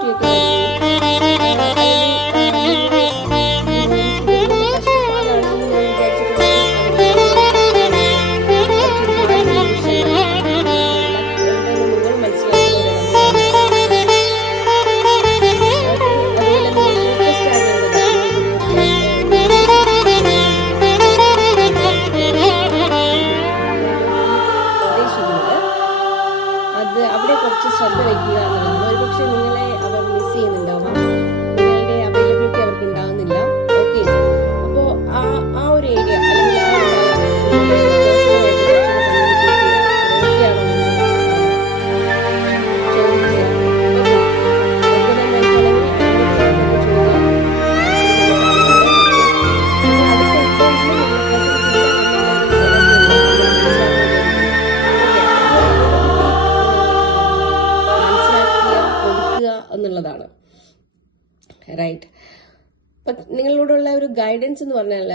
50 ഒക്കെ അവിടെ കുറച്ച് ശ്രദ്ധ വയ്ക്കുക എന്നുള്ളതാണ്. ഒരുപക്ഷെ നിങ്ങളെ അവർ മിസ് ചെയ്യുന്നുണ്ടാവാം, നിങ്ങളുടെ അവൈലബിലിറ്റി അവർക്ക് ഉണ്ടാകുന്നില്ല. ഓക്കെ, അപ്പോൾ ആ ഒരു ഏരിയ അല്ലെങ്കിൽ ആ ഒരു എന്നുള്ളതാണ്. റൈറ്റ്. നിങ്ങളോടുള്ള ഒരു ഗൈഡൻസ് എന്ന് പറഞ്ഞാൽ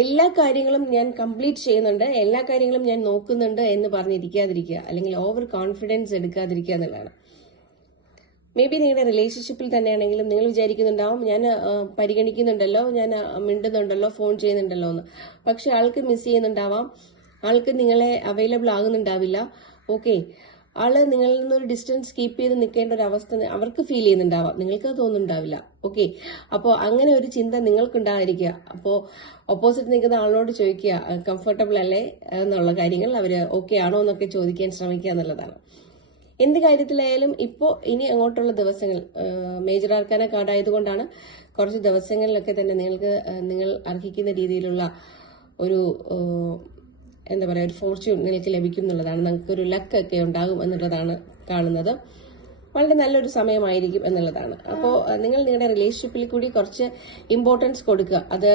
എല്ലാ കാര്യങ്ങളും ഞാൻ കംപ്ലീറ്റ് ചെയ്യുന്നുണ്ട്, എല്ലാ കാര്യങ്ങളും ഞാൻ നോക്കുന്നുണ്ട് എന്ന് പറഞ്ഞിരിക്കാതിരിക്കുക, അല്ലെങ്കിൽ ഓവർ കോൺഫിഡൻസ് എടുക്കാതിരിക്കുക എന്നുള്ളതാണ്. മേ ബി നിങ്ങളുടെ റിലേഷൻഷിപ്പിൽ തന്നെയാണെങ്കിലും നിങ്ങൾ വിചാരിക്കുന്നുണ്ടാവും ഞാൻ പരിഗണിക്കുന്നുണ്ടല്ലോ, ഞാൻ മിണ്ടുന്നുണ്ടല്ലോ, ഫോൺ ചെയ്യുന്നുണ്ടല്ലോ എന്ന്. പക്ഷെ ആൾക്ക് മിസ് ചെയ്യുന്നുണ്ടാവാം, ആൾക്ക് നിങ്ങളെ അവൈലബിൾ ആകുന്നുണ്ടാവില്ല. ഓക്കെ, ആള് നിങ്ങളിൽ നിന്നൊരു ഡിസ്റ്റൻസ് കീപ്പ് ചെയ്ത് നിൽക്കേണ്ട ഒരു അവസ്ഥ അവർക്ക് ഫീൽ ചെയ്യുന്നുണ്ടാവാം, നിങ്ങൾക്ക് അത് തോന്നുന്നുണ്ടാവില്ല. ഓക്കെ, അപ്പോൾ അങ്ങനെ ഒരു ചിന്ത നിങ്ങൾക്കുണ്ടായിരിക്കുക. അപ്പോൾ ഓപ്പോസിറ്റ് നിൽക്കുന്ന ആളോട് ചോദിക്കുക കംഫർട്ടബിൾ അല്ലേ എന്നുള്ള കാര്യങ്ങൾ, അവർ ഓക്കെ ആണോ എന്നൊക്കെ ചോദിക്കാൻ ശ്രമിക്കുക എന്നുള്ളതാണ്. എന്ത് കാര്യത്തിലായാലും ഇപ്പോൾ ഇനി അങ്ങോട്ടുള്ള ദിവസങ്ങൾ മേജർ ആർക്കാന കാർഡായതുകൊണ്ടാണ് കുറച്ച് ദിവസങ്ങളിലൊക്കെ തന്നെ നിങ്ങൾ അർഹിക്കുന്ന രീതിയിലുള്ള ഒരു എന്താ പറയുക, ഒരു ഫോർച്യൂൺ നിങ്ങൾക്ക് ലഭിക്കും എന്നുള്ളതാണ്. നിങ്ങൾക്കൊരു ലക്ക് ഒക്കെ ഉണ്ടാകും എന്നുള്ളതാണ് കാണുന്നത്. വളരെ നല്ലൊരു സമയമായിരിക്കും എന്നുള്ളതാണ്. അപ്പോൾ നിങ്ങൾ നിങ്ങളുടെ റിലേഷൻഷിപ്പിൽ കൂടി കുറച്ച് ഇമ്പോർട്ടൻസ് കൊടുക്കുക. അത്